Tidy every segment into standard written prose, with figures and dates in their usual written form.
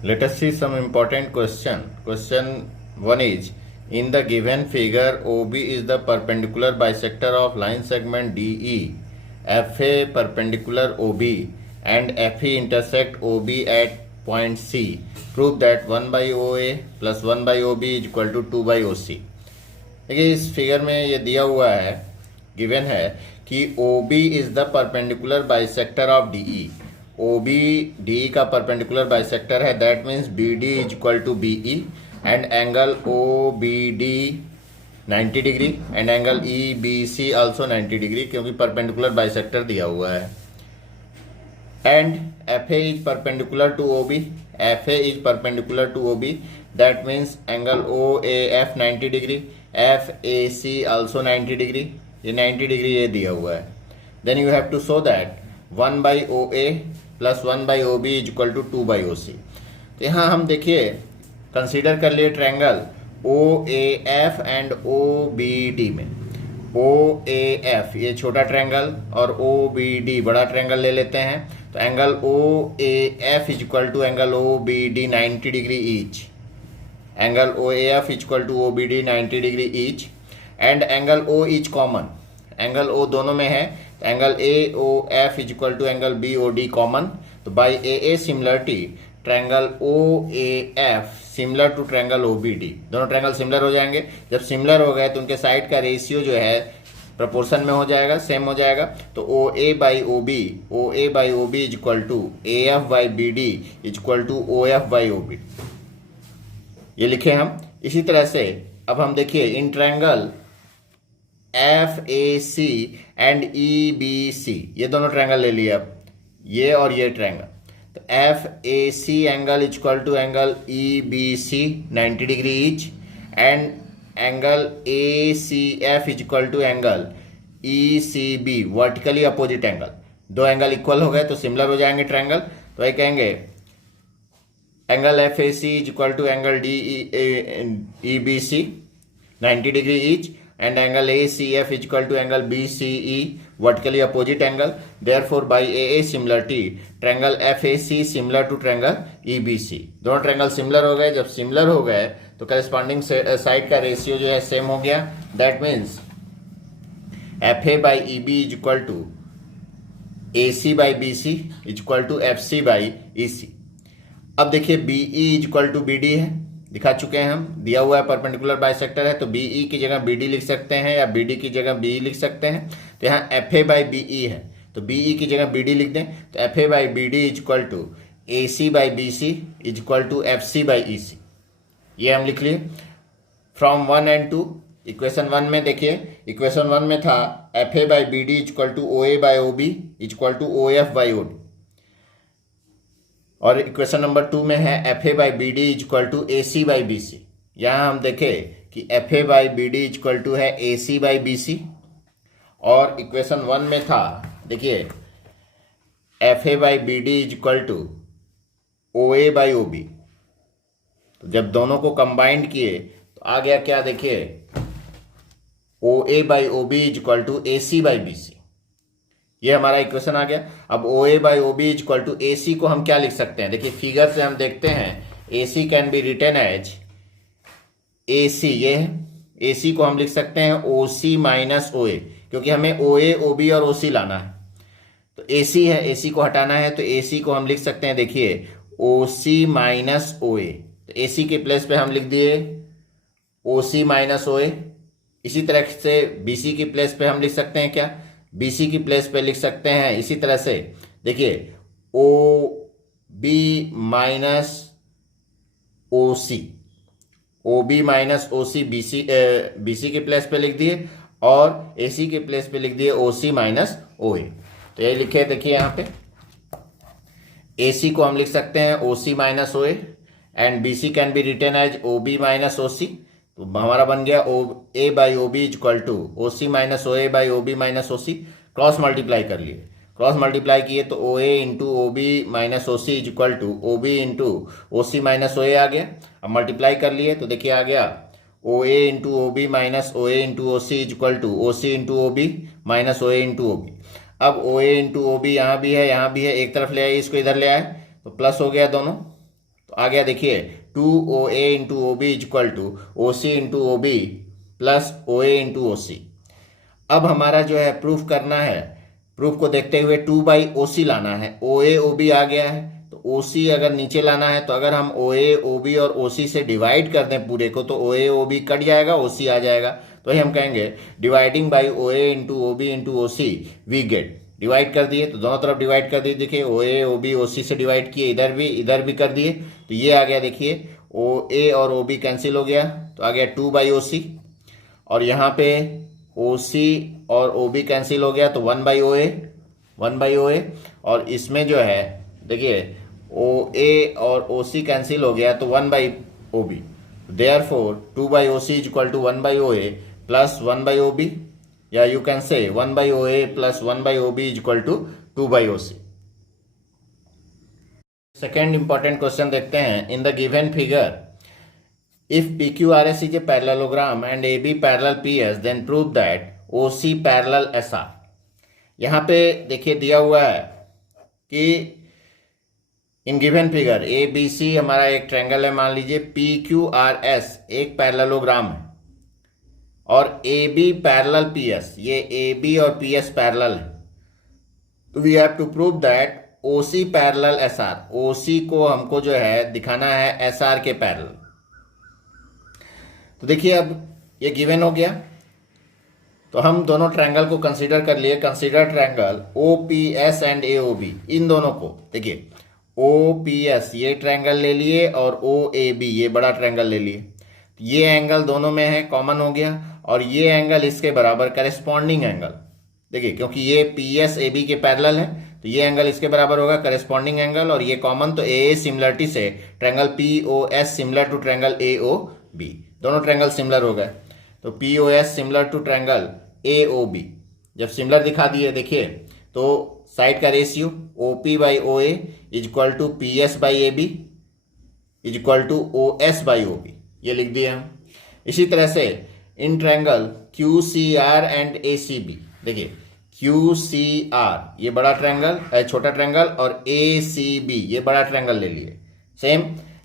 Let us see some important question. Question 1 is, in the given figure, OB is the perpendicular bisector of line segment DE. FA perpendicular OB and FE intersect OB at point C. Prove that 1 by OA plus 1 by OB is equal to 2 by OC. देखिए इस figure में ये दिया हुआ है, given है कि OB is the perpendicular bisector of DE. OB DE का परपेंडिकुलर बाइसेक्टर है, that means BD is equal to BE and angle OBD 90 degree and angle EBC also 90 degree, क्योंकि परपेंडिकुलर बाइसेक्टर दिया हुआ है. And FA is perpendicular to OB. FA is perpendicular to OB. That means angle OAF 90 degree, FAC also 90 degree. ये 90 degree ये दिया हुआ है. Then you have to show that 1 by OA plus 1 by OB is equal to 2 by OC. तो यहाँ हम देखिए consider कर लिए ट्रायंगल OAF एंड OBD में. OAF ये छोटा ट्रायंगल और OBD बड़ा ट्रायंगल ले लेते हैं. तो angle OAF is equal to angle OBD 90 degree each. Angle OAF is equal to OBD 90 degree each and angle O is common. Angle O दोनों में है, तो angle AOF is equal to angle BOD common. तो by AA similarity triangle OAF similar to triangle OBD, दोनों triangle similar हो जाएंगे. जब similar हो गए तो उनके साइड का रेशियो जो है प्रोपोर्शन में हो जाएगा, सेम हो जाएगा. तो OA by OB is equal to AF by BD is equal to OF by OB. ये लिखे हम. इसी तरह से अब हम देखिए in triangle FAC and EBC, ये दोनों ट्रायंगल ले लिए. अब ये और ये ट्रायंगल, तो FAC angle is equal to angle EBC 90 degree each and angle ACF is equal to angle ECB vertically opposite angle. दो एंगल इक्वल हो गए तो सिमिलर हो जाएंगे ट्रायंगल. तो ये कहेंगे angle FAC is equal to angle EBC 90 degree each and angle ACF is equal to angle BCE vertically opposite angle. Therefore by AA similarity triangle FAC similar to triangle EBC. दोनों triangle similar हो गए. जब similar हो गए तो corresponding side का ratio जो है सेम हो गया. That means FA by EB is equal to AC by BC is equal to FC by EC. अब देखिए BE is equal to BD है, दिखा चुके हैं हम. दिया हुआ है परपेंडिकुलर बाइसेक्टर है, तो BE की जगह BD लिख सकते हैं या BD की जगह BE लिख सकते हैं. तो यहाँ FA बाई BE है, तो BE की जगह BD लिख दें. तो FA by BD is equal to AC by BC is equal to FC by EC. ये हम लिख लिए फ्रॉम 1 एंड 2. इक्वेशन 1 में देखिए, इक्वेशन 1 में था FA by BD is equal to OA by OB is equal to OF by OD. और equation number 2 में है FA by BD is equal to AC by BC. यहाँ हम देखें कि FA by BD is equal to है AC by BC. और equation 1 में था, देखिए FA by BD is equal to OA by OB. तो जब दोनों को कंबाइंड किए तो आ गया क्या, देखिए OA by OB is equal to AC by BC. ये हमारा इक्वेशन आ गया. अब OA by OB is equal to AC को हम क्या लिख सकते हैं, देखिए फिगर से हम देखते हैं AC can be written as AC. ये है AC को हम लिख सकते हैं OC माइनस OA, क्योंकि हमें OA OB और OC लाना है. तो AC है, AC को हटाना है, तो AC को हम लिख सकते हैं, देखिए OC माइनस OA. तो AC के प्लेस पे हम लिख दिए OC माइनस OA. इसी तरह से BC की प्लेस पे हम लिख सकते हैं क्या, BC की प्लेस पे लिख सकते हैं. इसी तरह से देखिए OB minus OC, OB minus OC BC के प्लेस पे लिख दिए और AC के प्लेस पे लिख दिए OC माइनस OA. तो ये लिखे, देखिए यहाँ पे AC को हम लिख सकते हैं OC minus OA and BC can be written as OB minus OC. तो हमारा बन गया A by OB is equal to OC minus OA by OB minus OC. Cross multiply कर लिए, क्रॉस मल्टीप्लाई किए तो OA into OB minus OC is equal to OB into OC minus OA आ गया. अब मल्टीप्लाई कर लिए तो देखिए आ गया OA into OB minus OA into OC is equal to OC into OB minus OA into OB. अब OA इंटू OB यहाँ भी है, यहाँ भी है, एक तरफ ले आए, इसको इधर ले आए तो प्लस हो गया दोनों. तो आ गया देखिए 2OA into OB equal to OC into OB plus OA into OC। अब हमारा जो है प्रूफ करना है, प्रूफ को देखते हुए 2/OC लाना है। OA OB आ गया है तो OC अगर नीचे लाना है तो अगर हम OA OB और OC से डिवाइड कर दें पूरे को तो OA OB कट जाएगा, OC आ जाएगा। तो ही हम कहेंगे dividing by OA into OB into OC we get. Divide कर दिए तो दोनों तरफ डिवाइड कर दिए, देखिए OA OB OC से डिवाइड किए, इधर भी कर दिए तो ये आ गया देखिए OA और OB कैंसिल हो गया तो आ गया 2/OC। और यहाँ पे OC और OB कैंसिल हो गया तो 1/OA। और इसमें जो है देखिए OA और OC कैंसिल हो गया तो 1/OB। Therefore 2/OC is equal to 1/OA plus 1/OB, या you can say 1/OA plus 1/OB is equal to 2/OC। Second important question देखते हैं। In the given figure if PQRS is a parallelogram and AB parallel PS then prove that OC parallel SR। यहाँ पे देखिए दिया हुआ है कि in given figure ABC हमारा एक ट्रायंगल है, मान लीजिए PQRS एक पैरेललोग्राम है और AB पैरेलल PS, ये AB और PS पैरेलल है। तो we have to prove that OC parallel SR। OC को हमको जो है दिखाना है SR के पैरेलल। तो देखिए अब ये गिवन हो गया तो हम दोनों ट्रायंगल को कंसीडर कर लिए। Consider triangle OPS and AOB, इन दोनों को देखिए OPS ये ट्रायंगल ले लिए और OAB ये बड़ा ट्रायंगल ले लिए। ये एंगल दोनों में है, कॉमन हो गया और ये एंगल इसके बराबर करेस्पॉन्डिंग एंगल, देखिए क्योंकि ये PS AB के पैरेलल है तो ये एंगल इसके बराबर होगा करेस्पॉन्डिंग एंगल, और ये कॉमन तो AA सिमिलरिटी से triangle POS similar to triangle AOB, दोनों ट्रायंगल सिमिलर हो गए। तो POS similar to triangle AOB जब सिमिलर दिखा दिए देखिए तो साइड का ratio OP/OA is equal to PS by AB is equal to OS/OB, ये लिख दिए हम। इसी तरह से in triangle QCR and ACB, देखिए QCR ये बड़ा ट्रायंगल छोटा ट्रायंगल और ACB ये बड़ा ट्रायंगल ले लिए। सेम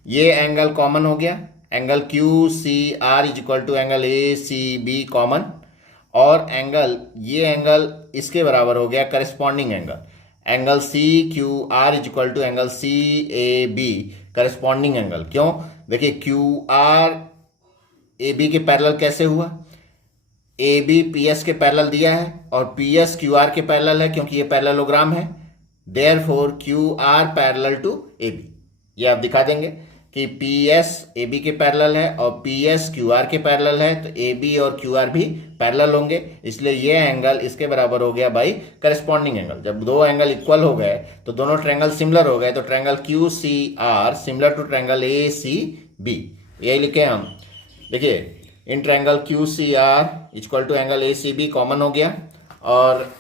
ये एंगल कॉमन हो गया, angle QCR is equal to angle ACB common, और एंगल ये एंगल इसके बराबर हो गया corresponding angle, angle CQR is equal to angle CAB corresponding angle. क्यों, देखिए QR AB के पैरेलल कैसे हुआ, AB PS के पैरेलल दिया है और PS QR के पैरेलल है क्योंकि ये पैरेललोग्राम है। Therefore QR parallel to AB, ये आप दिखा देंगे कि PS AB के पैरेलल है और PS QR के पैरेलल है तो AB और QR भी पैरेलल होंगे, इसलिए ये एंगल इसके बराबर हो गया बाई करेस्पॉन्डिंग एंगल। जब दो एंगल इक्वल हो गए तो दोनों ट्रायंगल सिमिलर हो गए, तो triangle QCR similar to triangle ACB, यही लिखे हम। देखिए in triangle QCR equal to angle ACB common हो गया और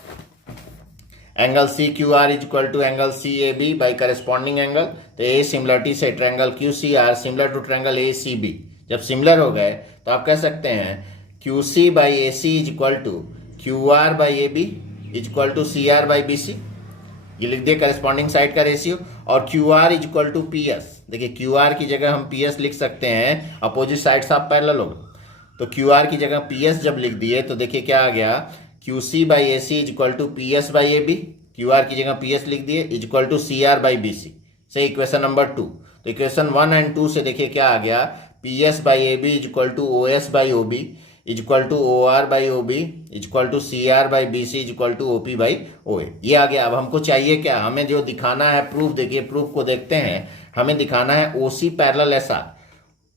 angle CQR is equal to angle CAB by corresponding angle. तो ए सिमिलरिटी से triangle QCR similar to triangle ACB जब सिमिलर हो गए तो आप कह सकते हैं QC by AC is equal to QR by AB is equal to CR by BC, ये लिख दिए करेस्पॉन्डिंग साइड का रेशियो। और QR is equal to PS, देखिए QR की जगह हम PS लिख सकते हैं, अपोजिट साइड्स आप पैरेलल हो गए तो QR की जगह PS जब लिख दिए तो देखिए क्या आ गया, QC by AC is equal to PS by AB, QR की जगह PS लिख दिए is equal to CR by BC से इक्वेशन नंबर 2। तो इक्वेशन 1 एंड 2 से देखिए क्या आ गया, PS by AB is equal to OS by OB is equal to OR by OB is equal to CR by BC is equal to OP by OA, ये आ गया। अब हमको चाहिए क्या, हमें जो दिखाना है प्रूफ, देखिए प्रूफ को देखते हैं। हमें दिखाना है OC पैरेलल SR,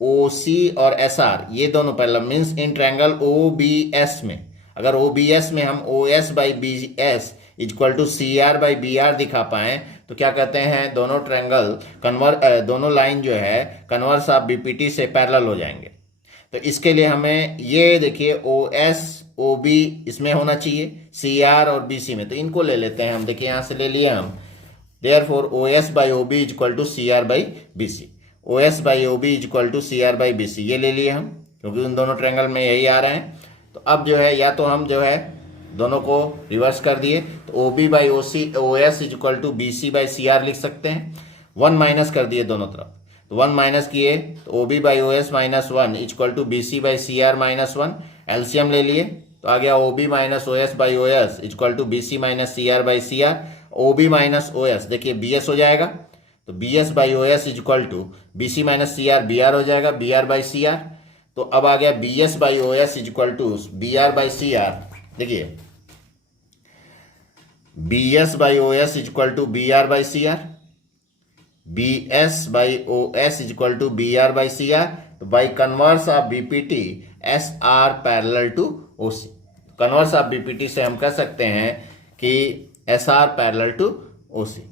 OC और SR ये दोनों parallel means in triangle OBS में, अगर OBS में हम OS by BS equal to CR by BR दिखा पाएं तो क्या कहते हैं, दोनों ट्रायंगल दोनों लाइन जो है कन्वर्स ऑफ BPT से पैरेलल हो जाएंगे। तो इसके लिए हमें ये देखिए OS OB इसमें होना चाहिए, CR और BC में, तो इनको ले लेते हैं हम। देखिए यहाँ से ले लिए हम, therefore OS by OB is equal to CR by BC, OS by OB is equal to CR by BC ये ले लिए हम क्योंकि उन दोनों ट्रायंगल में यही आ रहे हैं। तो अब जो है या तो हम जो है दोनों को रिवर्स कर दिए तो OB by OS is equal to BC by CR लिख सकते हैं, 1 माइनस कर दिए दोनों तरफ तो 1 माइनस किए तो O B by O S minus 1 equal to B C by C R minus 1। LCM ले लिए तो आ गया O B minus O S by O S equal to B C minus C R by C R. O B minus O S देखिए B S हो जाएगा, तो B S by O S equal to B C minus C R B R हो जाएगा, B R by C R. तो अब आ गया B S by O S equal to B R by C R. देखिए B S by O S equal to B R by C R, B S by O S equal to B R by C R. तो by converse of BPT S R parallel to O C. Converse of BPT से हम कह सकते हैं कि S R parallel to O C.